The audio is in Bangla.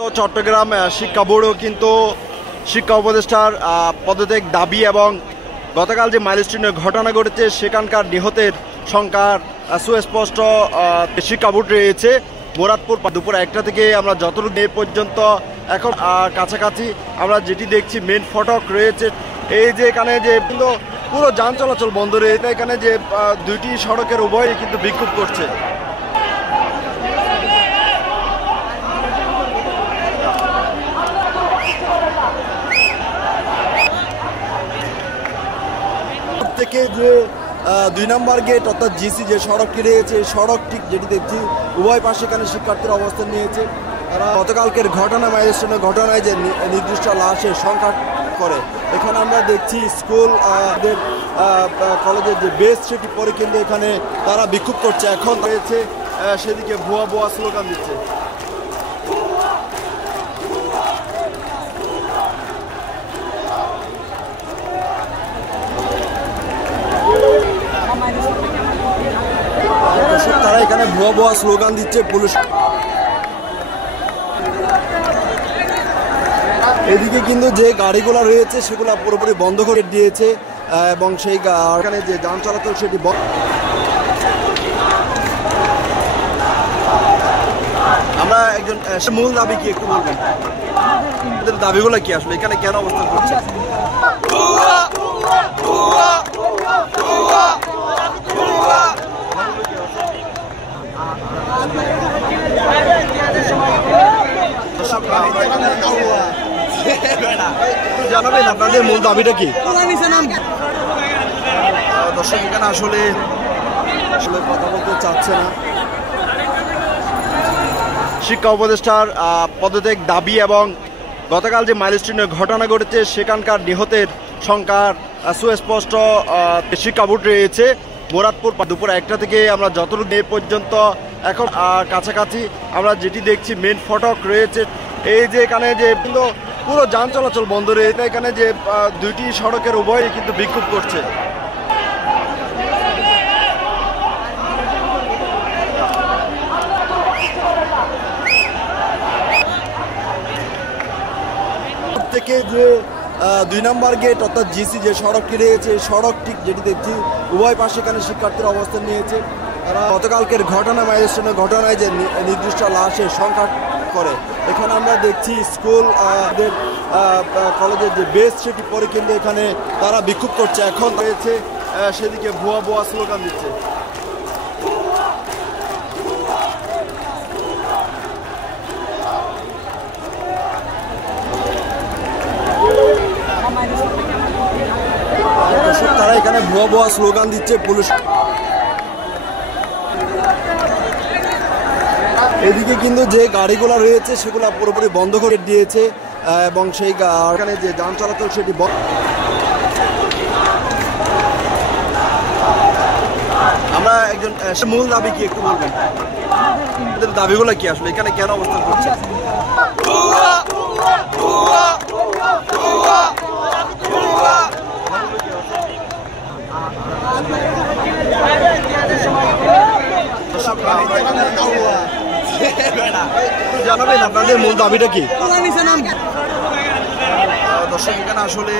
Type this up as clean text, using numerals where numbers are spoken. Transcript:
তো চট্টগ্রাম শিক্ষা বোর্ডও কিন্তু শিক্ষা উপদেষ্টার পদত্যাগ দাবি এবং গতকাল যে মাইলস্টোনের ঘটনা ঘটেছে সেখানকার নিহতের সংখ্যার সুস্পষ্ট শিক্ষা বোর্ড রয়েছে মুরাদপুর দুপুর 1টা থেকে আমরা যতটুকু এ পর্যন্ত এখন কাছাকাছি আমরা যেটি দেখছি মেন ফটক রয়েছে। এই যে এখানে যে কিন্তু পুরো যান চলাচল বন্ধ রয়েছে, এখানে যে দুইটি সড়কের উভয়ই কিন্তু বিক্ষোভ করছে। থেকে যে 2 নম্বর গেট অর্থাৎ জিসি যে সড়কটি রয়েছে এই সড়কটি যেটি দেখছি উভয় পাশে এখানে শিক্ষার্থীরা অবস্থান নিয়েছে। তারা গতকালকের ঘটনা মাইলস্টোনের ঘটনায় যে নির্দিষ্ট লাশের সংখ্যা করে এখানে আমরা দেখছি স্কুল কলেজের যে বেস্ট সেটি পরে কিন্তু এখানে তারা বিক্ষোভ করছে, এখন রয়েছে সেদিকে ভুয়া ভুয়া স্লোগান দিচ্ছে। তারা এখানে ভুয়া ভুয়া স্লোগান দিচ্ছে। পুলিশ এদিকে কিন্তু যে গাড়িগুলো রয়েছে সেগুলো পুরোপুরি বন্ধ করে দিয়েছে এবং সেই এখানে যে যান চলাচল সেটি আমরা একজন মূল দাবি কি একটু বলবেন, দাবিগুলো কি আসলে এখানে কেন অবস্থান করছে? জানাবেন আপনাদের মূল দাবিটা কি? দর্শক এখানে আসলে কথা বলতে চাচ্ছে না। শিক্ষা উপদেষ্টার পদত্যাগ দাবি এবং গতকাল যে মাইলস্টোনের ঘটনা ঘটেছে সেখানকার নিহতের সংখ্যার সুস্পষ্ট শিক্ষা বোর্ড রয়েছে মুরাদপুর দুপুর 1টা থেকে আমরা যতটুকু এ পর্যন্ত এখন কাছাকাছি আমরা যেটি দেখছি মেন ফটক রয়েছে। এই যে এখানে যে কিন্তু পুরো যান চলাচল বন্ধ রয়েছে, এখানে যে দুইটি সড়কের উভয়ই কিন্তু বিক্ষোভ করছে। থেকে যে 2 নম্বর গেট অর্থাৎ জিসি যে সড়কটি রয়েছে এই সড়কটি যেটি দেখছি উভয় পাশে এখানে শিক্ষার্থীরা অবস্থান নিয়েছে। তারা গতকালকের ঘটনা মাইলস্টোনের ঘটনায় যে নির্দিষ্ট লাশের সংখ্যা করে এখানে আমরা দেখছি স্কুল কলেজের যে বেস্ট সেটি পরে কিন্তু এখানে তারা বিক্ষোভ করছে, এখন রয়েছে সেদিকে ভুয়া ভুয়া স্লোগান দিচ্ছে। তারা এখানে ভুয়া ভুয়া স্লোগান দিচ্ছে। পুলিশ এদিকে কিন্তু যে গাড়িগুলো রয়েছে সেগুলো পুরোপুরি বন্ধ করে দিয়েছে এবং সেই এখানে যে যান চলাচল সেটি আমরা একজন মূল দাবি কি একটু বলবেন, দাবিগুলো কি আসলে এখানে কেন অবস্থান করছে? জানাবেন আপনাদের মূল দাবিটা কি? দর্শক এখানে আসলে